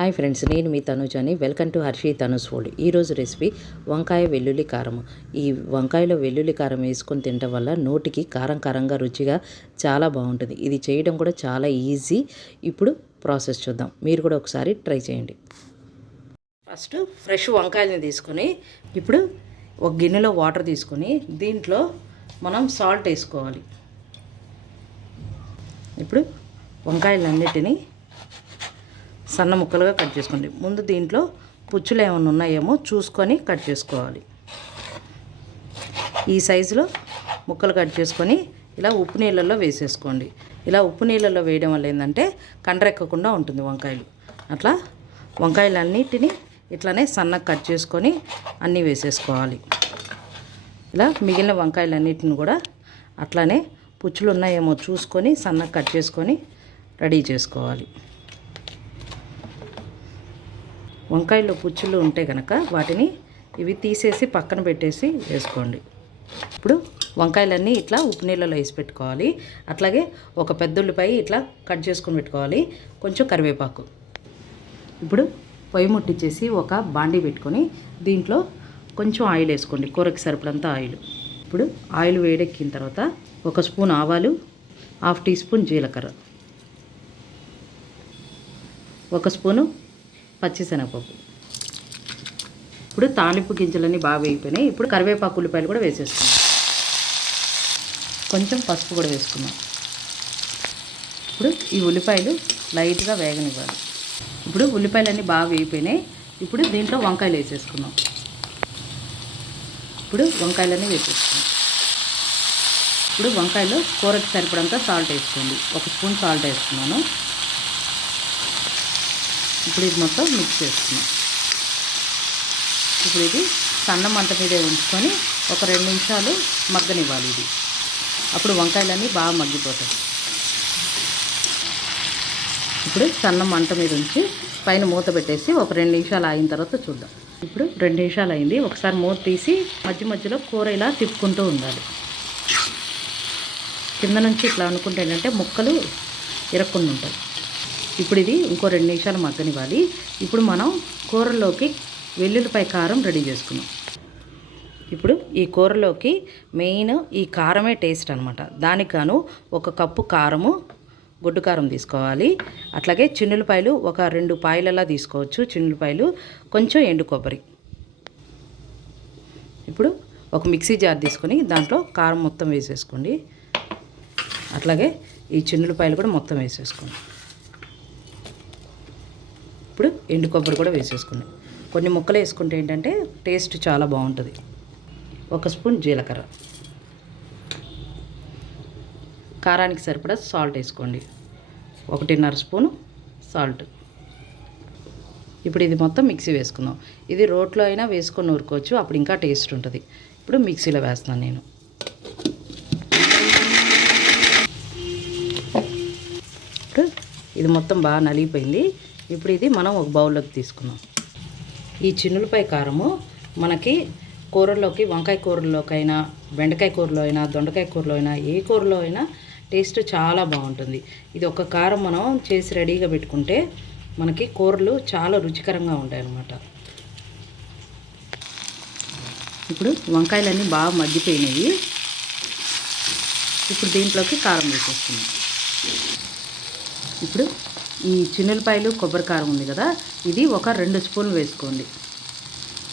Hi friends నేను మీ తనుజ్ అని. Welcome to Harshi Tanus food. ఈరోజు రెసిపీ వంకాయ వెల్లుల్లి కారం. ఈ వంకాయలో వెల్లుల్లి కారం వేసుకొని తినడం వల్ల నోటికి కారం కారంగా రుచిగా చాలా బాగుంటుంది. ఇది చేయడం కూడా చాలా ఈజీ. ఇప్పుడు ప్రాసెస్ చూద్దాం. మీరు కూడా ఒకసారి ట్రై చేయండి. ఫస్ట్ ఫ్రెష్ వంకాయలని తీసుకొని ఇప్పుడు ఒక గిన్నెలో వాటర్ తీసుకొని దీంట్లో మనం సాల్ట్ వేసుకోవాలి. ఇప్పుడు వంకాయలన్నిటినీ సన్న ముక్కలుగా కట్ చేసుకోండి. ముందు దీంట్లో పుచ్చులు ఏమైనా ఉన్నాయేమో చూసుకొని కట్ చేసుకోవాలి. ఈ సైజులో ముక్కలు కట్ చేసుకొని ఇలా ఉప్పు నీళ్ళల్లో వేసేసుకోండి. ఇలా ఉప్పు నీళ్ళల్లో వేయడం వల్ల ఏంటంటే కండ్రెక్కకుండా ఉంటుంది వంకాయలు. అట్లా వంకాయలన్నిటిని ఇట్లానే సన్నగా కట్ చేసుకొని అన్నీ వేసేసుకోవాలి. ఇలా మిగిలిన వంకాయలన్నిటిని కూడా అట్లానే పుచ్చులు ఉన్నాయేమో చూసుకొని సన్నగా కట్ చేసుకొని రెడీ చేసుకోవాలి. వంకాయలో పుచ్చులు ఉంటే కనుక వాటిని ఇవి తీసేసి పక్కన పెట్టేసి వేసుకోండి. ఇప్పుడు వంకాయలన్నీ ఇట్లా ఉప్పు నీళ్ళలో వేసి పెట్టుకోవాలి. అట్లాగే ఒక పెద్ద ఉల్లిపాయ ఇట్లా కట్ చేసుకొని పెట్టుకోవాలి. కొంచెం కరివేపాకు. ఇప్పుడు పొయ్యి ముట్టించేసి ఒక బాండీ పెట్టుకొని దీంట్లో కొంచెం ఆయిల్ వేసుకోండి. కూరకి సరిపడంత ఆయిల్. ఇప్పుడు ఆయిల్ వేడెక్కిన తర్వాత ఒక స్పూన్ ఆవాలు హాఫ్ టీ స్పూన్ జీలకర్ర. ఒక స్పూను పచ్చిశనగపప్పు. ఇప్పుడు తాలింపు గింజలన్నీ బాగా వేగిపోయినాయి. ఇప్పుడు కరివేపాకు ఉల్లిపాయలు కూడా వేసేసుకున్నాం. కొంచెం పసుపు కూడా వేసుకున్నాం. ఇప్పుడు ఈ ఉల్లిపాయలు లైట్గా వేగనివ్వాలి. ఇప్పుడు ఉల్లిపాయలన్నీ బాగా వేగిపోయినాయి. ఇప్పుడు దీంట్లో వంకాయలు వేసేసుకున్నాం. ఇప్పుడు వంకాయలన్నీ వేసేసుకున్నాం. ఇప్పుడు వంకాయలు కూరకి సరిపడంత సాల్ట్ వేసుకోండి. ఒక స్పూన్ సాల్ట్ వేసుకున్నాను. ఇప్పుడు ఇది మొత్తం మిక్స్ చేసుకున్నాం ఇప్పుడు ఇది సన్న మంట మీదే ఉంచుకొని ఒక రెండు నిమిషాలు మగ్గనివ్వాలి ఇది. అప్పుడు వంకాయలన్నీ బాగా మగ్గిపోతాయి. ఇప్పుడు సన్న మంట మీద ఉంచి పైన మూత పెట్టేసి ఒక రెండు నిమిషాలు ఆగిన తర్వాత చూద్దాం. ఇప్పుడు రెండు నిమిషాలు అయింది. ఒకసారి మూత తీసి మధ్య మధ్యలో కూర ఇలా తిప్పుకుంటూ ఉండాలి. కింద నుంచి ఇట్లా అనుకుంటే ఏంటంటే ముక్కలు ఇరక్కుండా ఉంటాయి. ఇప్పుడు ఇది ఇంకో రెండు నిమిషాలు మగ్గనివ్వాలి. ఇప్పుడు మనం కూరలోకి వెల్లుల్లిపాయ కారం రెడీ చేసుకున్నాం. ఇప్పుడు ఈ కూరలోకి మెయిన్ ఈ కారమే టేస్ట్ అనమాట దానికి గాను ఒక కప్పు కారము గుడ్డు కారం తీసుకోవాలి. అట్లాగే చిన్నులపాయలు ఒక రెండు పాయలలా తీసుకోవచ్చు. చిన్నులపాయలు కొంచెం ఎండు కొబ్బరి. ఇప్పుడు ఒక మిక్సీ జార్ తీసుకొని దాంట్లో కారం మొత్తం వేసేసుకోండి. అట్లాగే ఈ చిన్నులపాయలు కూడా మొత్తం వేసేసుకోండి. ఎండు కొబ్బరి కూడా వేసేసుకున్నాం. కొన్ని ముక్కలు వేసుకుంటే ఏంటంటే టేస్ట్ చాలా బాగుంటుంది. ఒక స్పూన్ జీలకర్ర. కారానికి సరిపడా సాల్ట్ వేసుకోండి. ఒకటిన్నర స్పూను సాల్ట్. ఇప్పుడు ఇది మొత్తం మిక్సీ వేసుకుందాం. ఇది రోట్లో అయినా వేసుకొని నూరుకోవచ్చు అప్పుడు ఇంకా టేస్ట్ ఉంటుంది. ఇప్పుడు మిక్సీలో వేస్తున్నాను నేను. ఇప్పుడు ఇది మొత్తం బాగా నలిగిపోయింది. ఇప్పుడు ఇది మనం ఒక బౌల్లోకి తీసుకున్నాం ఈ చిన్నులపై కారము మనకి కూరల్లోకి వంకాయ కూరల్లోకైనా బెండకాయ కూరలో అయినా దొండకాయ కూరలో అయినా ఏ కూరలో అయినా టేస్ట్ చాలా బాగుంటుంది. ఇది ఒక కారం మనం చేసి రెడీగా పెట్టుకుంటే మనకి కూరలు చాలా రుచికరంగా ఉంటాయి అన్నమాట ఇప్పుడు వంకాయలన్నీ బాగా మగ్గిపోయినాయి. ఇప్పుడు దీంట్లోకి కారం వేసేస్తున్నాం. ఇప్పుడు ఈ చిన్నులపాయలు కొబ్బరి కారం ఉంది కదా ఇది ఒక రెండు స్పూన్లు వేసుకోండి.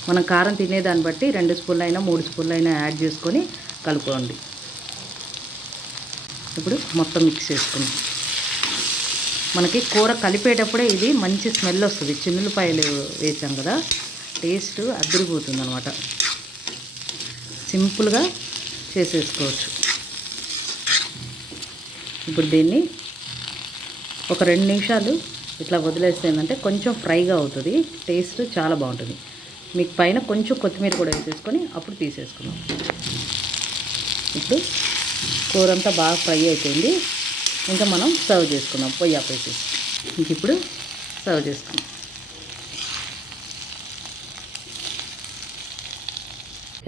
మనం కారం తినేదాన్ని బట్టి రెండు స్పూన్లు అయినా మూడు స్పూన్లు అయినా యాడ్ చేసుకొని కలుపుకోండి. ఇప్పుడు మొత్తం మిక్స్ చేసుకుందాం. మనకి కూర కలిపేటప్పుడే ఇది మంచి స్మెల్ వస్తుంది. చిన్నులపాయలు వేసాం కదా టేస్ట్ అద్దరిపోతుంది అనమాట సింపుల్గా చేసేసుకోవచ్చు. ఇప్పుడు దీన్ని ఒక రెండు నిమిషాలు ఇట్లా వదిలేస్తే ఏంటంటే కొంచెం ఫ్రైగా అవుతుంది. టేస్ట్ చాలా బాగుంటుంది. మీకు పైన కొంచెం కొత్తిమీర కూడా వేసేసుకొని అప్పుడు తీసేసుకున్నాం ఇప్పుడు కూర అంతా బాగా ఫ్రై అయిపోయింది. ఇంకా మనం సర్వ్ చేసుకుందాం. పొయ్యి ఆపేసి ఇంక ఇప్పుడు సర్వ్ చేసుకుందాం.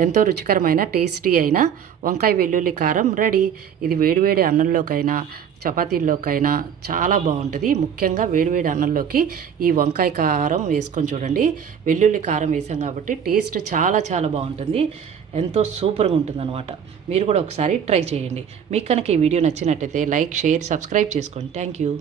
ఎంతో రుచికరమైన టేస్టీ అయిన వంకాయ వెల్లుల్లి కారం రెడీ. ఇది వేడివేడి అన్నంలోకైనా చపాతీల్లోకైనా చాలా బాగుంటుంది. ముఖ్యంగా వేడివేడి అన్నంలోకి ఈ వంకాయ కారం వేసుకొని చూడండి. వెల్లుల్లి కారం వేసాం కాబట్టి టేస్ట్ చాలా చాలా బాగుంటుంది. ఎంతో సూపర్గా ఉంటుందన్నమాట. మీరు కూడా ఒకసారి ట్రై చేయండి. మీకు కనుక ఈ వీడియో నచ్చినట్టయితే లైక్ షేర్ సబ్స్క్రైబ్ చేసుకోండి. Thank you.